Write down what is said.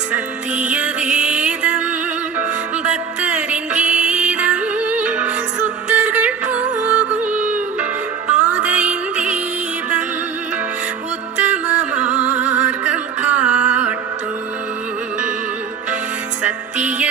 சத்திய வேதம் பக்தரின் கீதம் சுத்தர்கள் போகும் பாதையின் தீபம் உத்தம மார்க்கம் காட்டும் சத்திய